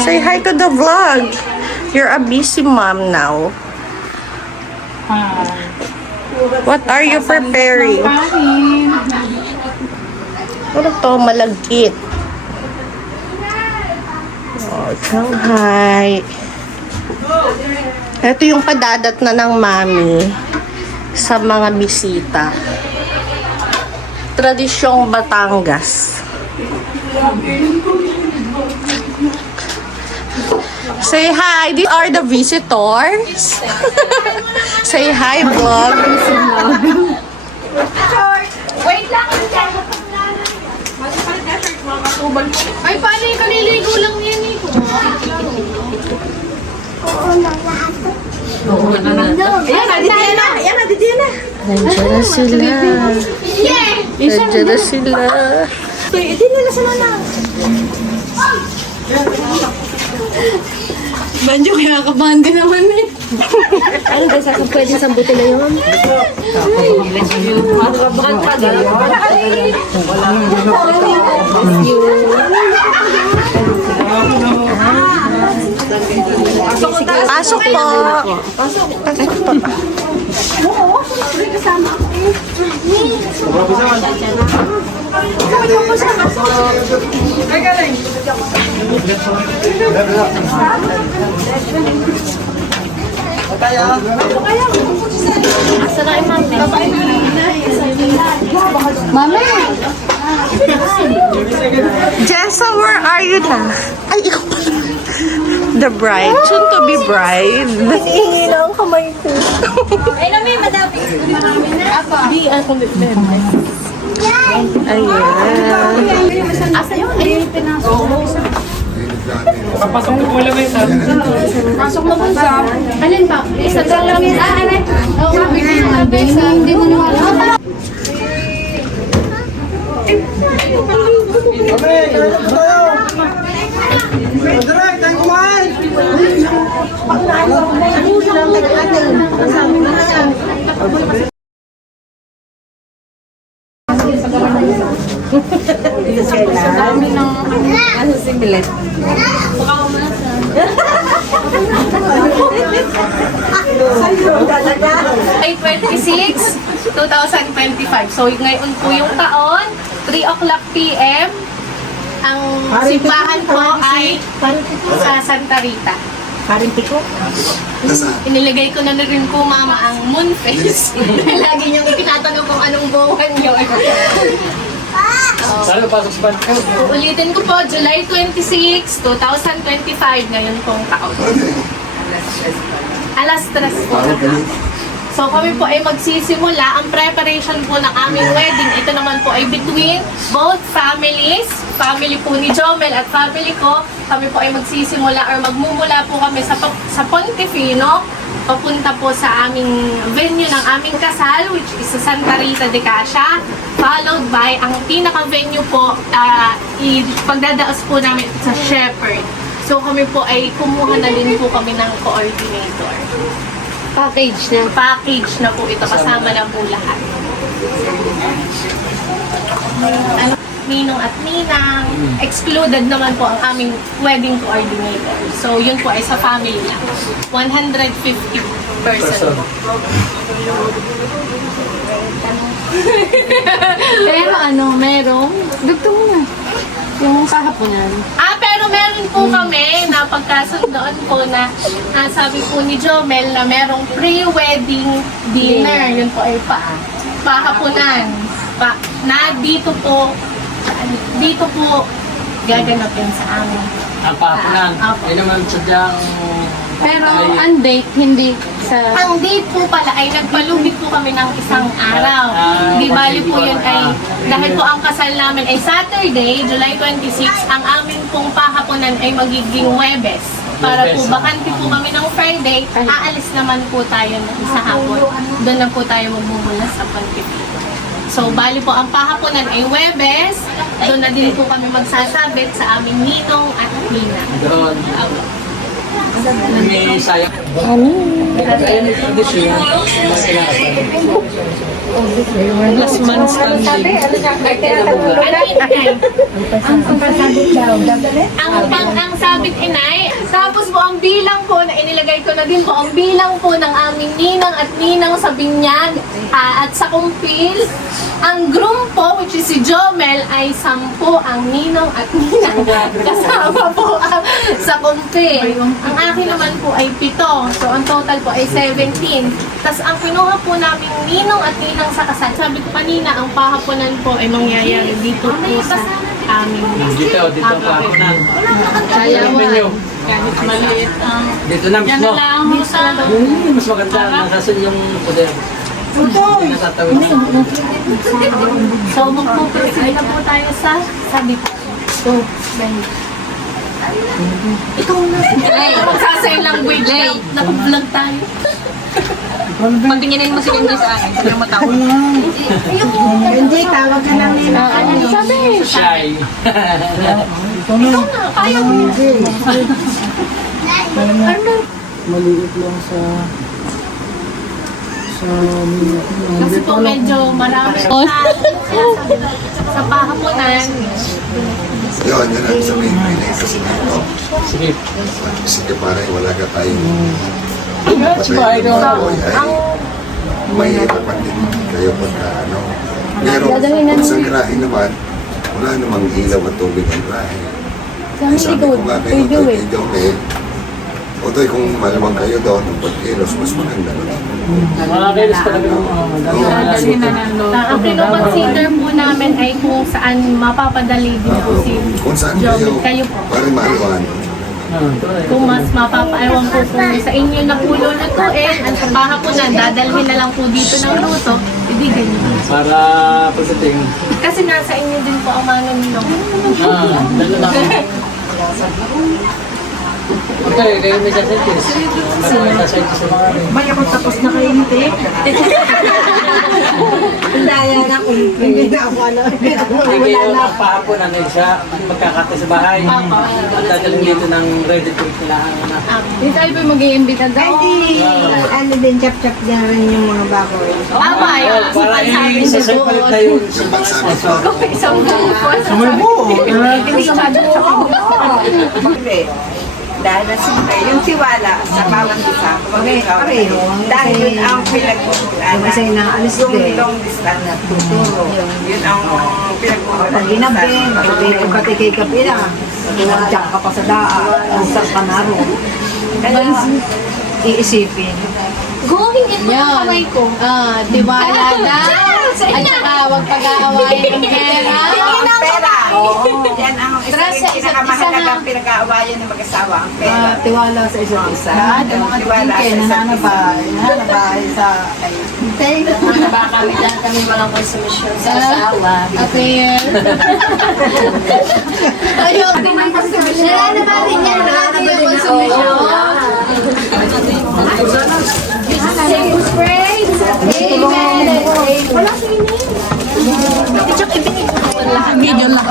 Say hi to the vlog. You're a busy mom now. What are you preparing? Ano to? Malagkit. Oh, Shanghai. Ito yung padadat na ng mami sa mga bisita. Tradisyong Batangas. Say hi. These are the visitors. Say hi, vlog. Wait lang. Ay, paano yung kaliligo lang yan eh? Ayan na, dito na. Nandiyan na sila. Nandiyan na sila. Hindi nila sila na. Banjo, kaya kabahan ka naman eh. Ano ba sa pwede sambutin na yun? Pasok po. Pasok po. Asa na imam? Mami! Jessa, where are you na? Ay, ikaw pala. The bride. Soon to be bride. Hinihingi na ang kamay ko. Ay, nami, madami. Di ako litbed. Ayan. Asa yun? Ay, pinasok. Papasok ko lang ito. Pasok mo kung sa... Alin ba? Isa sa lang. Alin? Oo, sabi ko naman. Hindi mo naman. Direk, tayo kumain! Ano singlet? Ay, 26, 2025. So, ngayon po yung taon, 3 o'clock p.m. Ang simbahan po ay sa Santa Rita. Paring piko? Inilagay ko na rin po, mama, ang moon face. Lagi niyong itinatanong kung anong buwan yun. Saan pasok sa banko? Ulitin ko po, July 26, 2025, ngayon pong taon. Alas 3 po. So kami po ay magsisimula. Ang preparation po ng aming wedding, ito naman po ay between both families. Family po ni Jomel at family ko. Kami po ay magsisimula or magmumula po kami sa Pontefino. Papunta po sa aming venue ng aming kasal, which is sa Santa Rita de Casia. Followed by ang pinaka-venue po, pagdadaos po namin sa Shepherd. So kami po ay kumuha na din po kami ng coordinator. Package na. Package na po ito, kasama na po lahat. Ninong at ninang, excluded naman po ang aming wedding coordinator. So yun po ay sa family lang. 150 person. Pero ano, merong... Dugto mo na. Yung kahaponan. Pero meron po kami na pagkasundoan po na sabi po ni Jomel na merong pre-wedding dinner. Yun po ay pahapunan. Na dito po gaganapin sa amin. Ang papunan. Apo. Ay naman sadyang... Pero ang date, hindi sa... Ang date po pala ay nagpalugit po kami ng isang araw. Di bali po yun ay, dahil po ang kasal namin ay Saturday, July 26, ang amin pong pahaponan ay magiging Huwebes. Para po bakante po kami ng Friday, aalis naman po tayo ng sa hapon. Doon na po tayo magmumula sa Pontefino. So, bali po ang pahaponan ay Huwebes. Doon na din po kami magsasabit sa aming ninong at nina. Doon. May sayang. Kaya may tradisyon. Last month standing. Ang sabit inay ang bilang po na inilagay ko na din po, ang bilang po ng aming ninang at ninang sa binyag at sa kumpil. Ang groom po, which is si Jomel, ay 10 ang ninong at ninang. Kasama po ang sa kumpil. Ang akin naman po ay 7. So, ang total po ay 17. Tapos, ang kinuha po namin ninong at ninang sa kasal. Sabi ko kanina, ang pahaponan po ay mangyayari dito po sa aming Dito pahapunan. Sayawan. Kahit maliit ang... Dito na Yan mismo. na lang ang husa. Mas maganda. Nakasun yung poder. Hindi natatawid. So, magpupursige na po tayo sa sabi ko. So, ikaw na. Magsasign language na. Nakablog tayo. Pagtinginin mo si Lindy sa akin, hindi mo tawag. Hindi, tawag ka lang nila. Ano sabi? Shy. Ikaw na. Kaya mo yun. Ano? Maliit lang sa Kasi po medyo marami sa pahaponan. Yun, yun ang sabihin ko yun kasi dito. Sige. Sige pare, wala ka tayong That's why I don't know. may tapat din kayo pagka ano. Pero kung sa grahe naman, wala namang ilaw at tubig ang grahe. Ay, sabi ko nga kayo, kay Jomel, Otoy, kung malamang kayo doon, ng pagkilos, mas maganda na lang. Mga kilos talaga ng Dadalhin na ng loob. Ang pinoconsider po namin ay kung saan mapapadali din po si Kung saan Jomel. kayo, Kayo po. pare maluwan. Kung mas mapapaiwan po kung sa inyo na po lulutuin, ang pahaponan, dadalhin na lang po dito ng luto, hindi ganyan. Para pagdating. Kasi nasa inyo din po ang mano nilo. Dalo lang. Okay, kayo may sasaitis. May sasaitis sa mga rin. May ako tapos na kayo nito. Daya na kung hindi na ako ano. Hindi kayo ang pahapunan na siya magkakata sa bahay. Dadalhin dito ng ready to eat nila. Hindi tayo pa mag-iimbita daw. Hindi, ano din, chap-chap din rin yung mga baboy. Tama yun. Para Sabi niyo i-separate na yun. Yung bansabi ko. isang buko. Hindi siya Hindi. Dahil nasintay yung tiwala sa bawat isa. Pareho. Dahil yun ang pinagpupunan. Kasi naalis Yung din. long distance na tuturo. Yun ang pinagpupunan. Pag ginabi, pati kay kapila. Diyan ka pa sa daan. Usap ka na ron. Kaya, Iisipin. Going ito Yan. ang kamay ko. Tiwala na. At saka huwag pag-aawain ng pera. ang pera. Yan ang isa Trust sa rin isa't pinakamahalagang isa pinag-aawayan ng mag-asawa. Ang pera. Tiwala sa isa't isa. Yung mga Tiwala sa tingin, isa't isa. Nananabahay sa... Baka kami lang kami walang konsumisyon sa asawa. Okay. Ayun. Wala naman din yan. Wala naman din konsumisyon. Same praise. Amen. Wala video lang.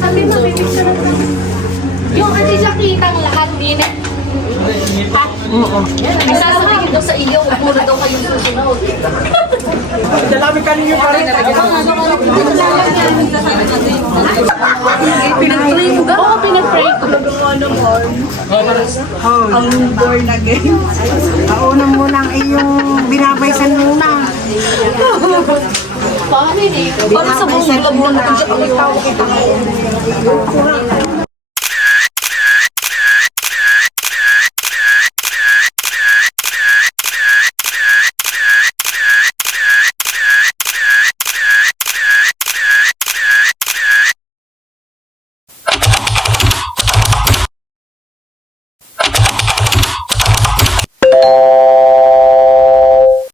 Sabi mo, may picture na to. Yung hindi siya kitang lahat din. May sasabihin daw sa iyo, mura daw kayong susunod. Pinag-pray mo ba? Oo, pinag-pray ko. Ang born again. Kauna mo lang iyong binabaysan muna. Paano eh? Paano sa buong Binabaysan muna. Iyong